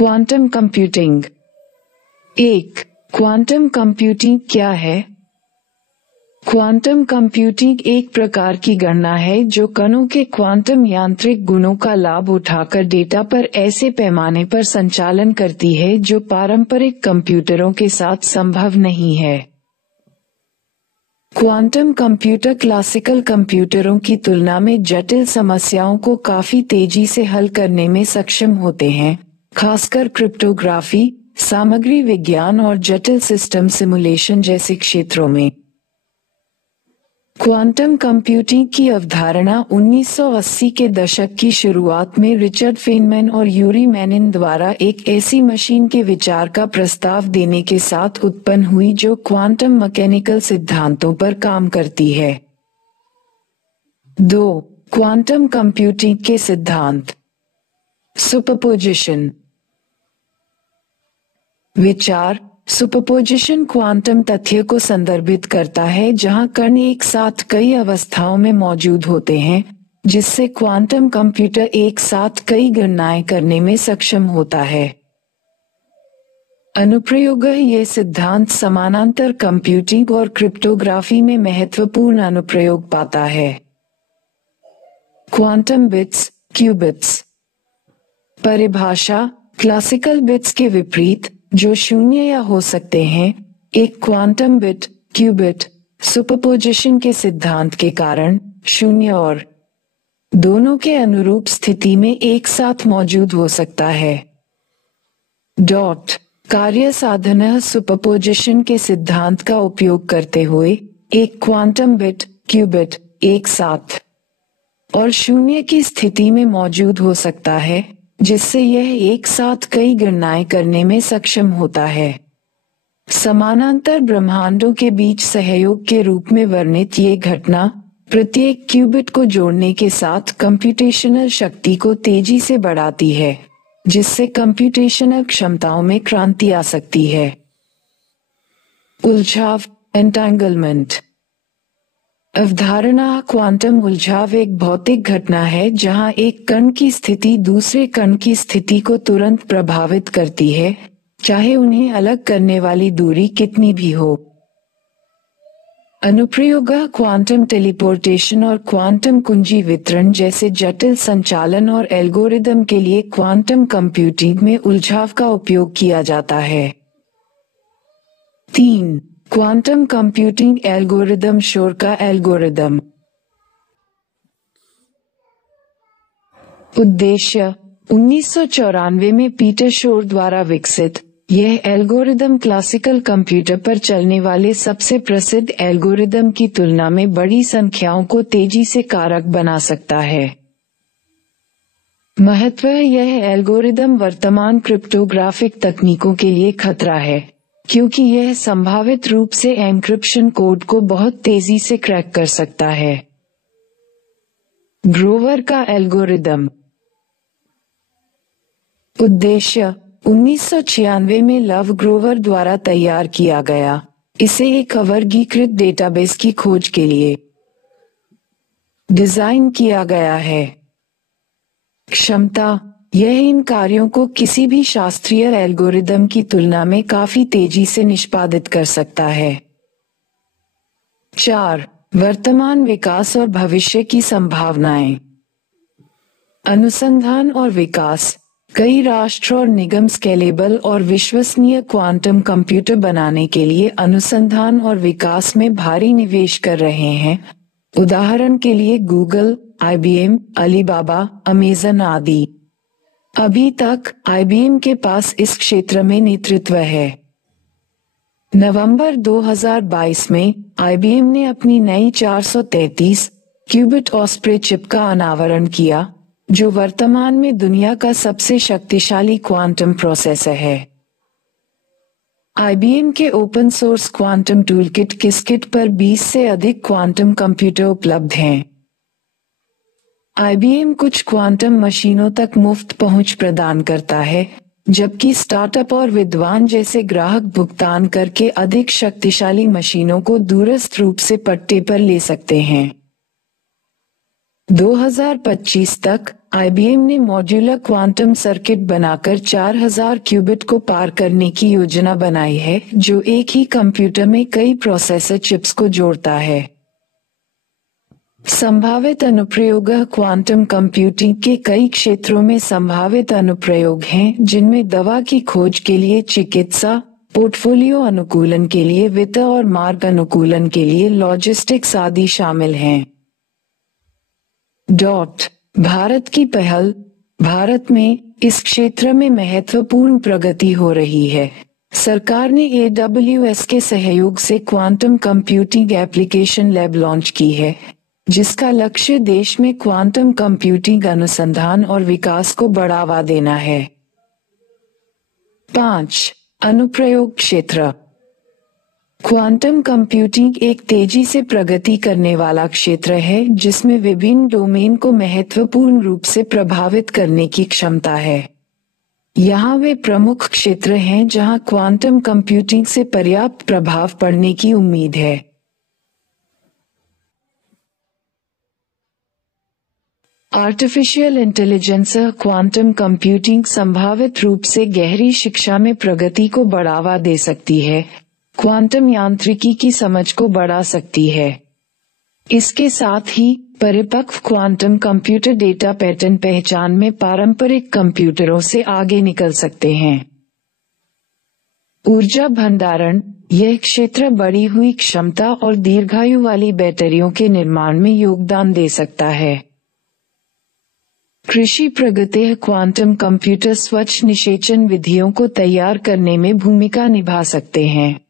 Quantum computing. 1. Quantum computing क्या है? Quantum computing एक प्रकार की गणना है जो कणों के क्वांटम यांत्रिक गुणों का लाभ उठाकर डेटा पर ऐसे पैमाने पर संचालन करती है जो पारंपरिक कंप्यूटरों के साथ संभव नहीं है। क्वांटम कंप्यूटर क्लासिकल कंप्यूटरों की तुलना में जटिल समस्याओं को काफी तेजी से हल करने में सक्षम होते हैं, खासकर क्रिप्टोग्राफी, सामग्री विज्ञान और जटिल सिस्टम सिमुलेशन जैसे क्षेत्रों में। क्वांटम कंप्यूटिंग की अवधारणा 1980 के दशक की शुरुआत में रिचर्ड फेनमैन और यूरी मैनिन द्वारा एक ऐसी मशीन के विचार का प्रस्ताव देने के साथ उत्पन्न हुई जो क्वांटम मैकेनिकल सिद्धांतों पर काम करती है। 2. क्वांटम कंप्यूटिंग के सिद्धांत। सुपरपोजिशन। विचार। सुपरपोजिशन क्वांटम तथ्य को संदर्भित करता है जहां कण एक साथ कई अवस्थाओं में मौजूद होते हैं, जिससे क्वांटम कंप्यूटर एक साथ कई गणनाएं करने में सक्षम होता है। अनुप्रयोग। ये सिद्धांत समानांतर कंप्यूटिंग और क्रिप्टोग्राफी में महत्वपूर्ण अनुप्रयोग पाता है। Quantum bits, qubits. परिभाषा। क्लासिकल बिट्स के विपरीत, जो शून्य या हो सकते हैं, एक क्वांटम बिट, क्यूबिट, सुपरपोजिशन के सिद्धांत के कारण शून्य और दोनों के अनुरूप स्थिति में एक साथ मौजूद हो सकता है। कार्य साधन। सुपरपोजिशन के सिद्धांत का उपयोग करते हुए एक क्वांटम बिट, क्यूबिट एक साथ और शून्य की स्थिति में मौजूद हो सकता है, जिससे यह एक साथ कई गणनाएं करने में सक्षम होता है। समानांतर ब्रह्मांडों के बीच सहयोग के रूप में वर्णित ये घटना प्रत्येक क्यूबिट को जोड़ने के साथ कंप्यूटेशनल शक्ति को तेजी से बढ़ाती है, जिससे कंप्यूटेशनल क्षमताओं में क्रांति आ सकती है। उलझाव, एंटेंगलमेंट। अवधारणा। क्वांटम उलझाव एक भौतिक घटना है जहां एक कण की स्थिति दूसरे कण की स्थिति को तुरंत प्रभावित करती है, चाहे उन्हें अलग करने वाली दूरी कितनी भी हो। अनुप्रयोग। क्वांटम टेलीपोर्टेशन और क्वांटम कुंजी वितरण जैसे जटिल संचालन और एल्गोरिदम के लिए क्वांटम कंप्यूटिंग में उलझाव का उपयोग किया जाता है। 3. Quantum computing algorithm. शोर का एल्गोरिदम। उद्देश्य। 1994 में पीटर शोर द्वारा विकसित यह एल्गोरिदम क्लासिकल कंप्यूटर पर चलने वाले सबसे प्रसिद्ध एल्गोरिदम की तुलना में बड़ी संख्याओं को तेजी से कारक बना सकता है। महत्व। यह एल्गोरिदम वर्तमान क्रिप्टोग्राफिक तकनीकों के लिए खतरा है, क्योंकि यह संभावित रूप से एन्क्रिप्शन कोड को बहुत तेजी से क्रैक कर सकता है। ग्रोवर का एल्गोरिदम। उद्देश्य। 1996 में लव ग्रोवर द्वारा तैयार किया गया, इसे एक अवर्गीकृत डेटाबेस की खोज के लिए डिजाइन किया गया है। क्षमता। यह इन कार्यों को किसी भी शास्त्रीय एल्गोरिदम की तुलना में काफी तेजी से निष्पादित कर सकता है। 4. वर्तमान विकास और भविष्य की संभावनाएं। अनुसंधान और विकास। कई राष्ट्र और निगम स्केलेबल और विश्वसनीय क्वांटम कंप्यूटर बनाने के लिए अनुसंधान और विकास में भारी निवेश कर रहे हैं, उदाहरण के लिए गूगल, IBM, अलीबाबा, अमेज़न आदि। अभी तक IBM के पास इस क्षेत्र में नेतृत्व है। नवंबर 2022 में IBM ने अपनी नई 433 क्यूबिट ऑस्प्रे चिप का अनावरण किया, जो वर्तमान में दुनिया का सबसे शक्तिशाली क्वांटम प्रोसेसर है। IBM के ओपन सोर्स क्वांटम टूलकिट किसकिट पर 20 से अधिक क्वांटम कंप्यूटर उपलब्ध हैं। IBM कुछ क्वांटम मशीनों तक मुफ्त पहुंच प्रदान करता है, जबकि स्टार्टअप और विद्वान जैसे ग्राहक भुगतान करके अधिक शक्तिशाली मशीनों को दूरस्थ रूप से पट्टे पर ले सकते हैं। 2025 तक आईबीएम ने मॉड्यूलर क्वांटम सर्किट बनाकर 4000 क्यूबिट को पार करने की योजना बनाई है, जो एक ही कंप्यूटर में कई प्रोसेसर चिप्स को जोड़ता है। संभावित अनुप्रयोग। क्वांटम कंप्यूटिंग के कई क्षेत्रों में संभावित अनुप्रयोग हैं, जिनमें दवा की खोज के लिए चिकित्सा, पोर्टफोलियो अनुकूलन के लिए वित्त और मार्ग अनुकूलन के लिए लॉजिस्टिक्स आदि शामिल हैं। भारत की पहल। भारत में इस क्षेत्र में महत्वपूर्ण प्रगति हो रही है। सरकार ने AWS के सहयोग से quantum computing application lab launch की है, जिसका लक्ष्य देश में क्वांटम कंप्यूटिंग अनुसंधान और विकास को बढ़ावा देना है। 5. अनुप्रयोग क्षेत्र। क्वांटम कंप्यूटिंग एक तेजी से प्रगति करने वाला क्षेत्र है, जिसमें विभिन्न डोमेन को महत्वपूर्ण रूप से प्रभावित करने की क्षमता है। यहाँ वे प्रमुख क्षेत्र हैं जहाँ क्वांटम कंप्यूटिंग से पर्याप्त प्रभाव पड़ने की उम्मीद है। Artificial intelligence. क्वांटम कंप्यूटिंग संभावित रूप से गहरी शिक्षा में प्रगति को बढ़ावा दे सकती है, क्वांटम यांत्रिकी की समझ को बढ़ा सकती है। इसके साथ ही परिपक्व क्वांटम कंप्यूटर डेटा पैटर्न पहचान में पारंपरिक कंप्यूटरों से आगे निकल सकते हैं। ऊर्जा भंडारण। यह क्षेत्र बढ़ी हुई क्षमता और दीर्घायु वाली बैटरियों के निर्माण में योगदान दे सकता है। कृषि प्रगति। क्वांटम कंप्यूटर स्वच्छ निषेचन विधियों को तैयार करने में भूमिका निभा सकते हैं।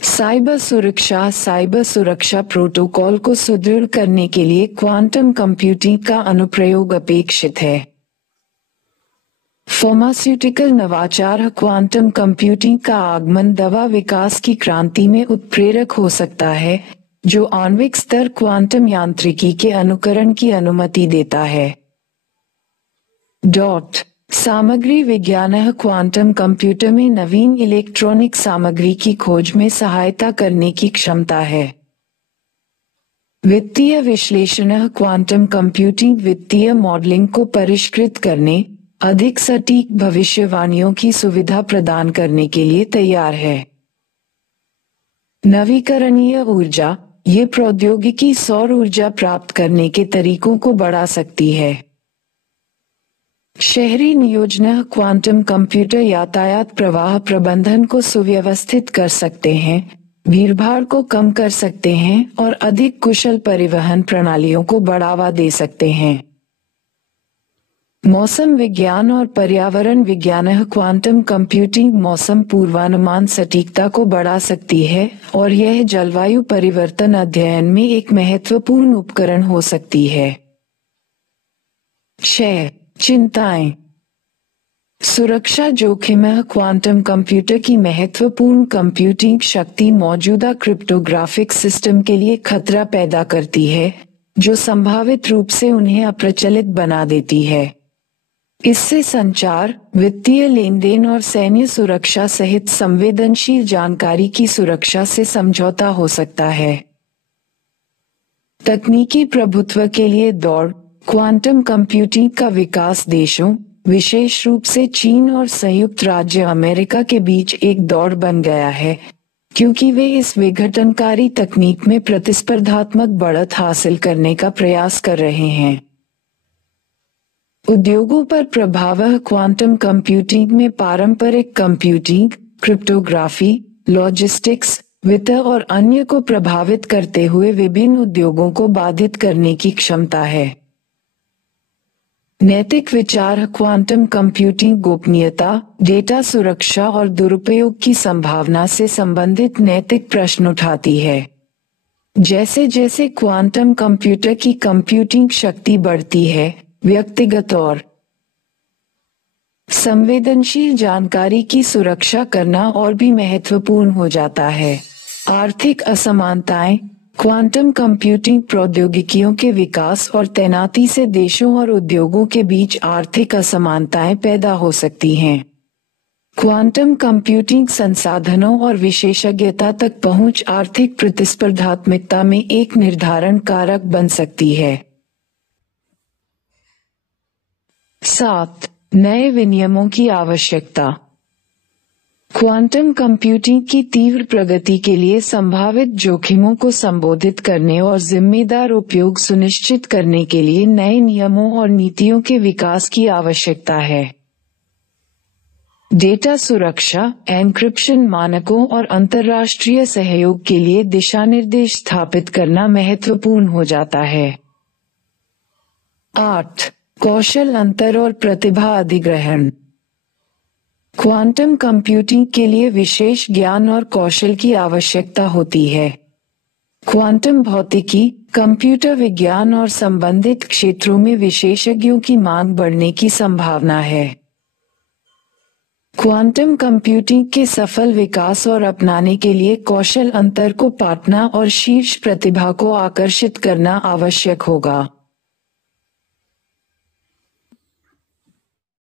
साइबर सुरक्षा। साइबर सुरक्षा प्रोटोकॉल को सुदृढ़ करने के लिए क्वांटम कंप्यूटिंग का अनुप्रयोग अपेक्षित है। फार्मास्यूटिकल नवाचार। क्वांटम कंप्यूटिंग का आगमन दवा विकास की क्रांति में उत्प्रेरक हो सकता है, जो आणविक स्तर क्वांटम यांत्रिकी के अनुकरण की अनुमति देता है। सामग्री विज्ञान। क्वांटम कंप्यूटर में नवीन इलेक्ट्रॉनिक सामग्री की खोज में सहायता करने की क्षमता है। वित्तीय विश्लेषण। क्वांटम कंप्यूटिंग वित्तीय मॉडलिंग को परिष्कृत करने, अधिक सटीक भविष्यवाणियों की सुविधा प्रदान करने के लिए तैयार है। नवीकरणीय ऊर्जा। ये प्रौद्योगिकी सौर ऊर्जा प्राप्त करने के तरीकों को बढ़ा सकती है। शहरी नियोजन। क्वांटम कंप्यूटर यातायात प्रवाह प्रबंधन को सुव्यवस्थित कर सकते हैं, भीड़भाड़ को कम कर सकते हैं और अधिक कुशल परिवहन प्रणालियों को बढ़ावा दे सकते हैं। मौसम विज्ञान और पर्यावरण विज्ञान। क्वांटम कंप्यूटिंग मौसम पूर्वानुमान सटीकता को बढ़ा सकती है और यह जलवायु परिवर्तन अध्ययन में एक महत्वपूर्ण उपकरण हो सकती है। 6. चिंताएं। सुरक्षा जोखिम। क्वांटम कंप्यूटर की महत्वपूर्ण कंप्यूटिंग शक्ति मौजूदा क्रिप्टोग्राफिक सिस्टम के लिए खतरा पैदा करती है, जो संभावित रूप से उन्हें अप्रचलित बना देती है। इससे संचार, वित्तीय लेनदेन और सैन्य सुरक्षा सहित संवेदनशील जानकारी की सुरक्षा से समझौता हो सकता है। तकनीकी प्रभुत्व के लिए दौड़। क्वांटम कंप्यूटिंग का विकास देशों, विशेष रूप से चीन और संयुक्त राज्य अमेरिका के बीच एक दौड़ बन गया है, क्योंकि वे इस विघटनकारी तकनीक में प्रतिस्पर्धात्मक बढ़त हासिल करने का प्रयास कर रहे हैं। उद्योगों पर प्रभाव। क्वांटम कंप्यूटिंग में पारंपरिक कंप्यूटिंग, क्रिप्टोग्राफी, लॉजिस्टिक्स, वित्त और अन्य को प्रभावित करते हुए विभिन्न उद्योगों को बाधित करने की क्षमता है। नैतिक विचार। क्वांटम कंप्यूटिंग गोपनीयता, डेटा सुरक्षा और दुरुपयोग की संभावना से संबंधित नैतिक प्रश्न उठाती है। जैसे जैसे क्वांटम कंप्यूटर की कंप्यूटिंग शक्ति बढ़ती है, व्यक्तिगत और संवेदनशील जानकारी की सुरक्षा करना और भी महत्वपूर्ण हो जाता है। आर्थिक असमानताएं। क्वांटम कंप्यूटिंग प्रौद्योगिकियों के विकास और तैनाती से देशों और उद्योगों के बीच आर्थिक असमानताएं पैदा हो सकती हैं। क्वांटम कंप्यूटिंग संसाधनों और विशेषज्ञता तक पहुंच आर्थिक प्रतिस्पर्धात्मकता में एक निर्धारण कारक बन सकती है। 7. नए विनियमों की आवश्यकता। क्वांटम कंप्यूटिंग की तीव्र प्रगति के लिए संभावित जोखिमों को संबोधित करने और जिम्मेदार उपयोग सुनिश्चित करने के लिए नए नियमों और नीतियों के विकास की आवश्यकता है। डेटा सुरक्षा, एन्क्रिप्शन मानकों और अंतर्राष्ट्रीय सहयोग के लिए दिशानिर्देश स्थापित करना महत्वपूर्ण हो जाता है। 8. कौशल अंतर और प्रतिभा अधिग्रहण। क्वांटम कंप्यूटिंग के लिए विशेष ज्ञान और कौशल की आवश्यकता होती है। क्वांटम भौतिकी, कंप्यूटर विज्ञान और संबंधित क्षेत्रों में विशेषज्ञों की मांग बढ़ने की संभावना है। क्वांटम कंप्यूटिंग के सफल विकास और अपनाने के लिए कौशल अंतर को पाटना और शीर्ष प्रतिभा को आकर्षित करना आवश्यक होगा।